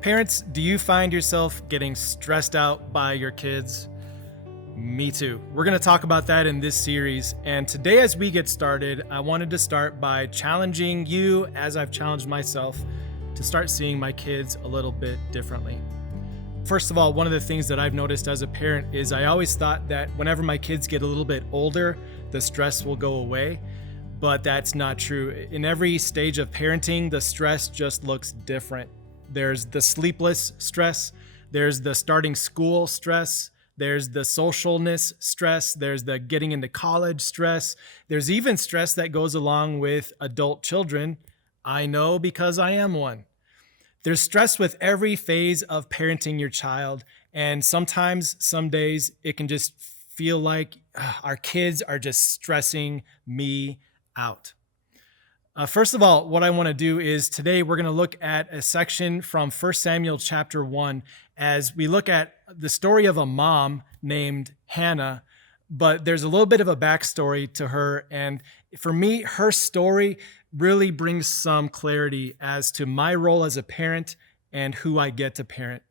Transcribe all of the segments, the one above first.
Parents, do you find yourself getting stressed out by your kids? Me too. We're going to talk about that in this series. And today, as we get started, I wanted to start by challenging you, as I've challenged myself, to start seeing my kids a little bit differently. First of all, one of the things that I've noticed as a parent is I always thought that whenever my kids get a little bit older, the stress will go away. But that's not true. In every stage of parenting, the stress just looks different. There's the sleepless stress, there's the starting school stress, there's the socialness stress, there's the getting into college stress, there's even stress that goes along with adult children. I know because I am one. There's stress with every phase of parenting your child, and sometimes, some days, it can just feel like our kids are just stressing me out. First of all, what I want to do is today we're going to look at a section from 1 Samuel chapter 1 as we look at the story of a mom named Hannah, but there's a little bit of a backstory to her. And for me, her story really brings some clarity as to my role as a parent and who I get to parent.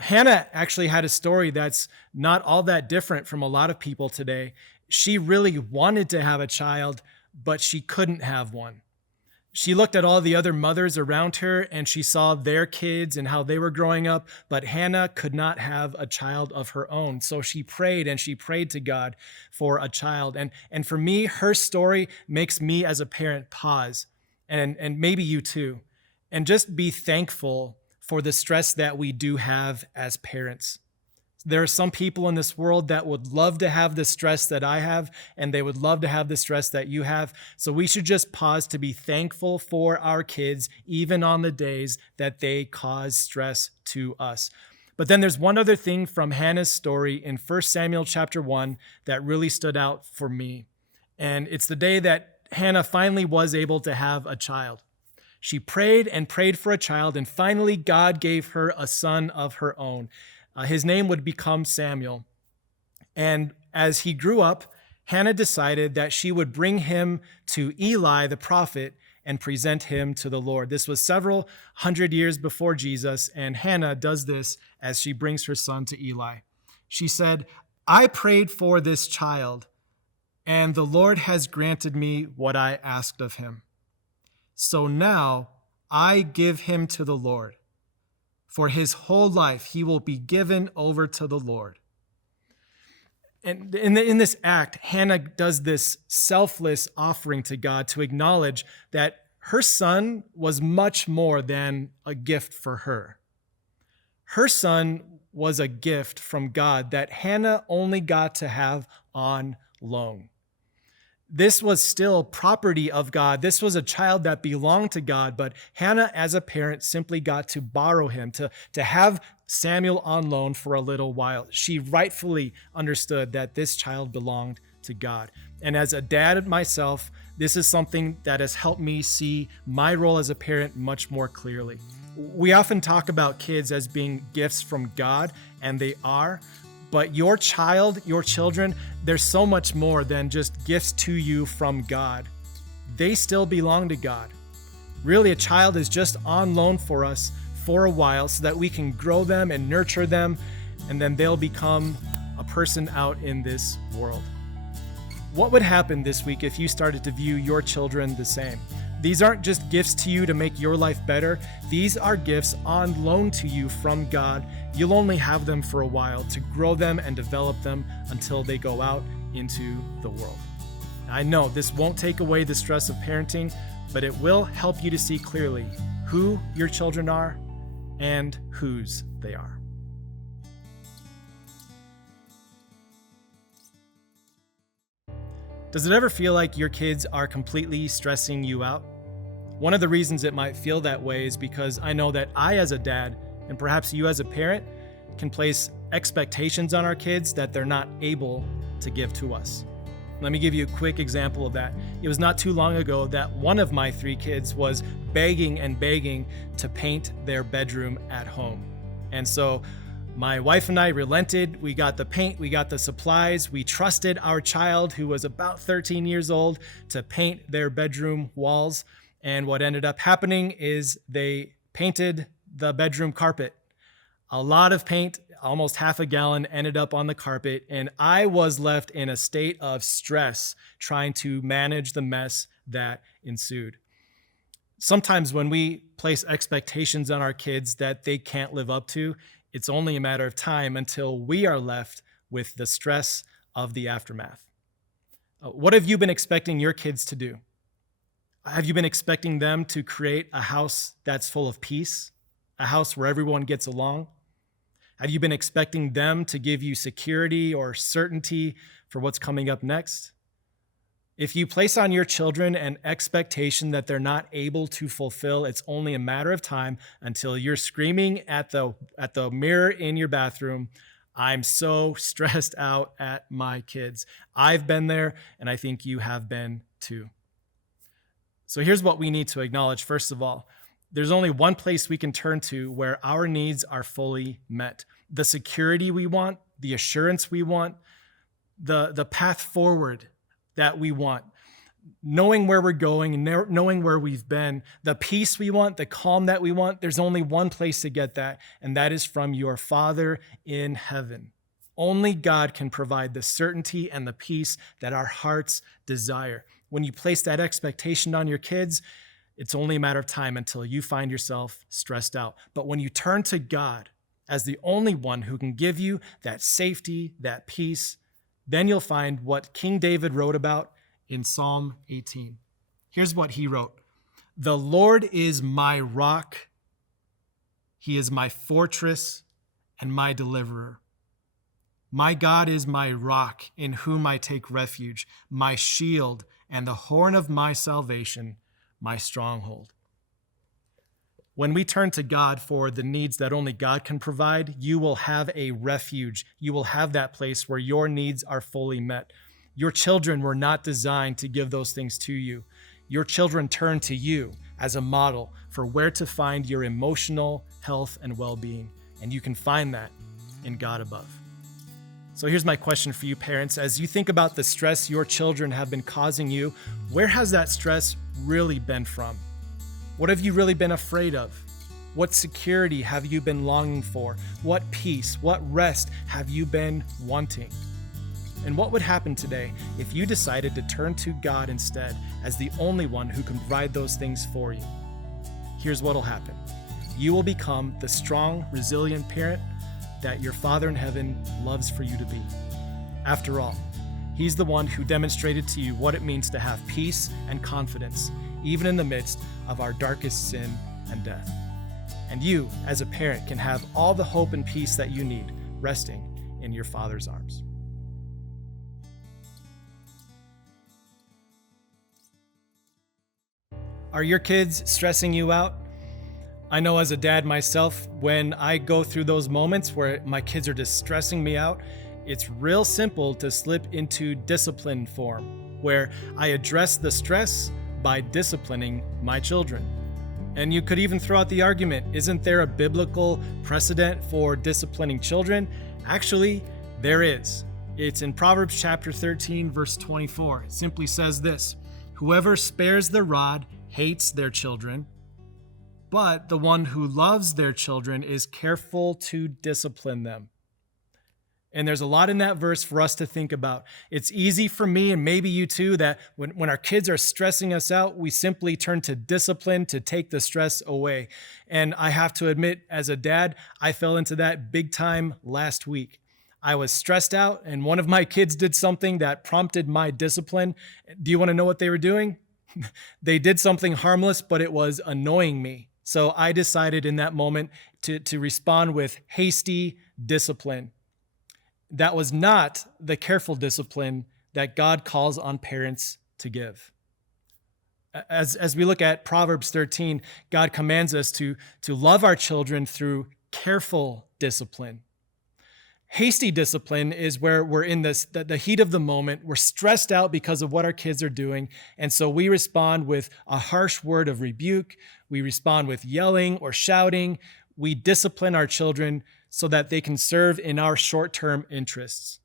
Hannah actually had a story that's not all that different from a lot of people today. She really wanted to have a child, but she couldn't have one. She looked at all the other mothers around her and she saw their kids and how they were growing up, but Hannah could not have a child of her own. So she prayed and she prayed to God for a child. And for me, her story makes me as a parent pause, and maybe you too, and just be thankful for the stress that we do have as parents. There are some people in this world that would love to have the stress that I have, and they would love to have the stress that you have. So we should just pause to be thankful for our kids, even on the days that they cause stress to us. But then there's one other thing from Hannah's story in 1 Samuel chapter 1 that really stood out for me. And it's the day that Hannah finally was able to have a child. She prayed and prayed for a child, and finally God gave her a son of her own. His name would become Samuel. And as he grew up, Hannah decided that she would bring him to Eli the prophet and present him to the Lord. This was several hundred years before Jesus, and Hannah does this as she brings her son to Eli. She said, "I prayed for this child, and the Lord has granted me what I asked of him. So now I give him to the Lord. For his whole life, he will be given over to the Lord." And in this act, Hannah does this selfless offering to God to acknowledge that her son was much more than a gift for her. Her son was a gift from God that Hannah only got to have on loan. This was still property of God. This was a child that belonged to God, but Hannah, as a parent, simply got to borrow him, to have Samuel on loan for a little while. She rightfully understood that this child belonged to God. And as a dad myself, this is something that has helped me see my role as a parent much more clearly. We often talk about kids as being gifts from God, and they are. But your child, your children, they're so much more than just gifts to you from God. They still belong to God. Really, a child is just on loan for us for a while so that we can grow them and nurture them, and then they'll become a person out in this world. What would happen this week if you started to view your children the same? These aren't just gifts to you to make your life better. These are gifts on loan to you from God. You'll only have them for a while to grow them and develop them until they go out into the world. I know this won't take away the stress of parenting, but it will help you to see clearly who your children are and whose they are. Does it ever feel like your kids are completely stressing you out? One of the reasons it might feel that way is because I know that I, as a dad, and perhaps you as a parent, can place expectations on our kids that they're not able to give to us. Let me give you a quick example of that. It was not too long ago that one of my 3 kids was begging and begging to paint their bedroom at home. And so my wife and I relented. We got the paint, we got the supplies. We trusted our child, who was about 13 years old, to paint their bedroom walls. And what ended up happening is they painted the bedroom carpet. A lot of paint, almost half a gallon, ended up on the carpet, and I was left in a state of stress trying to manage the mess that ensued. Sometimes when we place expectations on our kids that they can't live up to, it's only a matter of time until we are left with the stress of the aftermath. What have you been expecting your kids to do? Have you been expecting them to create a house that's full of peace, a house where everyone gets along? Have you been expecting them to give you security or certainty for what's coming up next? If you place on your children an expectation that they're not able to fulfill, it's only a matter of time until you're screaming at the mirror in your bathroom, "I'm so stressed out at my kids." I've been there, and I think you have been too. So here's what we need to acknowledge. First of all, there's only one place we can turn to where our needs are fully met. The security we want, the assurance we want, the path forward that we want, knowing where we're going, knowing where we've been, the peace we want, the calm that we want, there's only one place to get that, and that is from your Father in heaven. Only God can provide the certainty and the peace that our hearts desire. When you place that expectation on your kids, it's only a matter of time until you find yourself stressed out. But when you turn to God as the only one who can give you that safety, that peace, then you'll find what King David wrote about in Psalm 18. Here's what he wrote: "The Lord is my rock. He is my fortress and my deliverer. My God is my rock in whom I take refuge, my shield and the horn of my salvation, my stronghold." When we turn to God for the needs that only God can provide, you will have a refuge. You will have that place where your needs are fully met. Your children were not designed to give those things to you. Your children turn to you as a model for where to find your emotional health and well-being, and you can find that in God above. So here's my question for you, parents. As you think about the stress your children have been causing you, where has that stress really been from? What have you really been afraid of? What security have you been longing for? What peace, what rest have you been wanting? And what would happen today if you decided to turn to God instead as the only one who can provide those things for you? Here's what'll happen. You will become the strong, resilient parent that your Father in heaven loves for you to be. After all, He's the one who demonstrated to you what it means to have peace and confidence, even in the midst of our darkest sin and death. And you, as a parent, can have all the hope and peace that you need resting in your Father's arms. Are your kids stressing you out? I know as a dad myself, when I go through those moments where my kids are just stressing me out, it's real simple to slip into discipline form, where I address the stress by disciplining my children. And you could even throw out the argument, isn't there a biblical precedent for disciplining children? Actually, there is. It's in Proverbs chapter 13, verse 24. It simply says this: "Whoever spares the rod hates their children, but the one who loves their children is careful to discipline them." And there's a lot in that verse for us to think about. It's easy for me, and maybe you too, that when our kids are stressing us out, we simply turn to discipline to take the stress away. And I have to admit, as a dad, I fell into that big time last week. I was stressed out, and one of my kids did something that prompted my discipline. Do you want to know what they were doing? They did something harmless, but it was annoying me. So I decided in that moment to respond with hasty discipline. That was not the careful discipline that God calls on parents to give. As we look at Proverbs 13, God commands us to love our children through careful discipline. Hasty discipline is where we're in the heat of the moment. We're stressed out because of what our kids are doing. And so we respond with a harsh word of rebuke. We respond with yelling or shouting. We discipline our children so that they can serve in our short-term interests.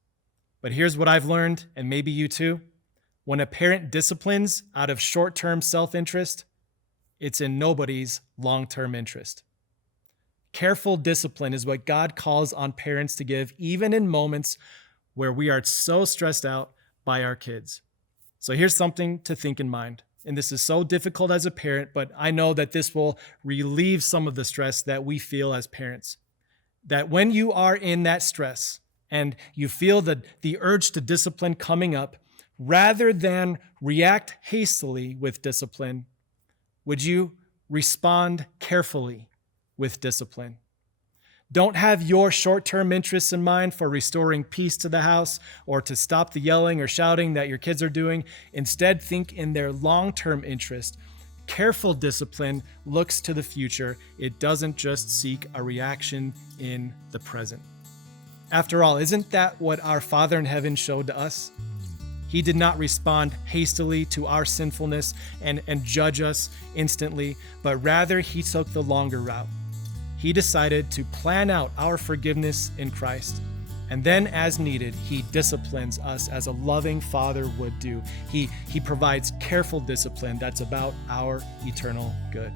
But here's what I've learned, and maybe you too. When a parent disciplines out of short-term self-interest, it's in nobody's long-term interest. Careful discipline is what God calls on parents to give, even in moments where we are so stressed out by our kids. So here's something to think in mind. And this is so difficult as a parent, but I know that this will relieve some of the stress that we feel as parents. That when you are in that stress and you feel the urge to discipline coming up, rather than react hastily with discipline, would you respond carefully with discipline? Don't have your short-term interests in mind for restoring peace to the house or to stop the yelling or shouting that your kids are doing. Instead, think in their long-term interest. Careful discipline looks to the future. It doesn't just seek a reaction in the present. After all, isn't that what our Father in heaven showed to us? He did not respond hastily to our sinfulness and judge us instantly, but rather he took the longer route. He decided to plan out our forgiveness in Christ, and then as needed, he disciplines us as a loving father would do. He provides careful discipline that's about our eternal good.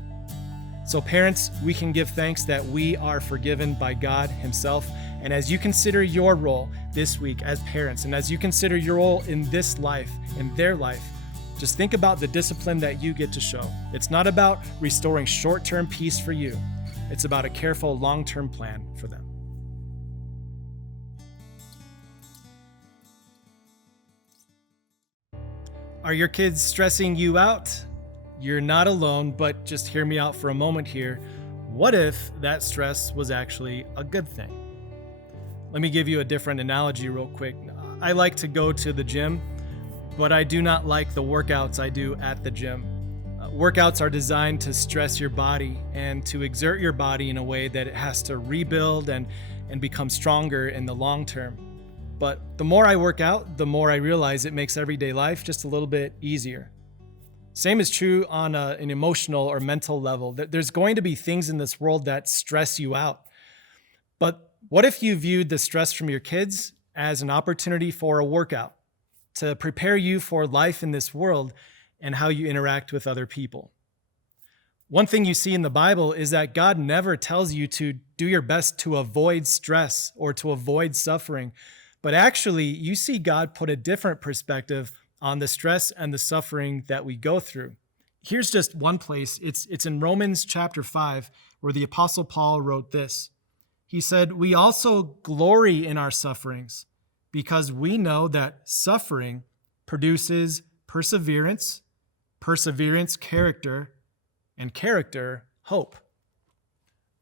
So parents, we can give thanks that we are forgiven by God himself. And as you consider your role this week as parents, and as you consider your role in this life, in their life, just think about the discipline that you get to show. It's not about restoring short-term peace for you. It's about a careful long-term plan for them. Are your kids stressing you out? You're not alone, but just hear me out for a moment here. What if that stress was actually a good thing? Let me give you a different analogy real quick. I like to go to the gym, but I do not like the workouts I do at the gym. Workouts are designed to stress your body and to exert your body in a way that it has to rebuild and become stronger in the long term. But the more I work out, the more I realize it makes everyday life just a little bit easier. Same is true on an emotional or mental level. There's going to be things in this world that stress you out. But what if you viewed the stress from your kids as an opportunity for a workout to prepare you for life in this world and how you interact with other people? One thing you see in the Bible is that God never tells you to do your best to avoid stress or to avoid suffering, but actually you see God put a different perspective on the stress and the suffering that we go through. Here's just one place. It's in Romans chapter 5, where the Apostle Paul wrote this. He said, "We also glory in our sufferings because we know that suffering produces perseverance, perseverance, character, and character, hope."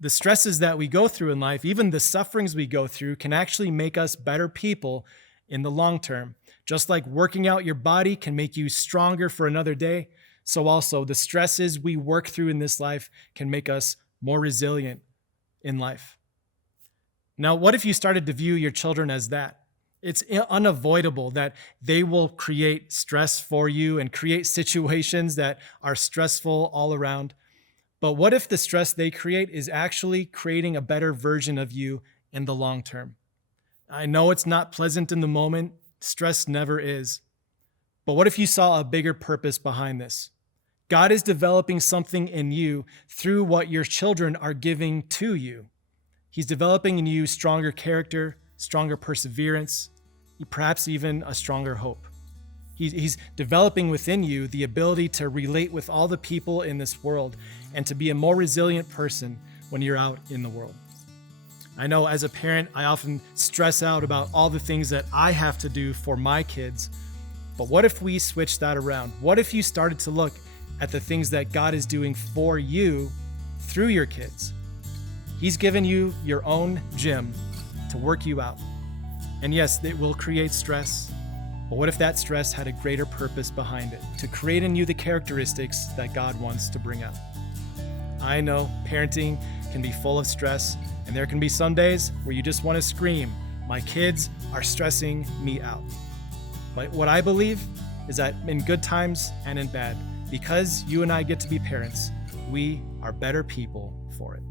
The stresses that we go through in life, even the sufferings we go through, can actually make us better people in the long term. Just like working out your body can make you stronger for another day, so also the stresses we work through in this life can make us more resilient in life. Now, what if you started to view your children as that? It's unavoidable that they will create stress for you and create situations that are stressful all around. But what if the stress they create is actually creating a better version of you in the long term? I know it's not pleasant in the moment. Stress never is. But what if you saw a bigger purpose behind this? God is developing something in you through what your children are giving to you. He's developing in you stronger character, stronger perseverance, perhaps even a stronger hope. He's developing within you the ability to relate with all the people in this world and to be a more resilient person when you're out in the world. I know as a parent, I often stress out about all the things that I have to do for my kids. But what if we switched that around? What if you started to look at the things that God is doing for you through your kids? He's given you your own gym to work you out. And yes, it will create stress. But what if that stress had a greater purpose behind it, to create in you the characteristics that God wants to bring out? I know parenting can be full of stress, and there can be some days where you just want to scream, "My kids are stressing me out." But what I believe is that in good times and in bad, because you and I get to be parents, we are better people for it.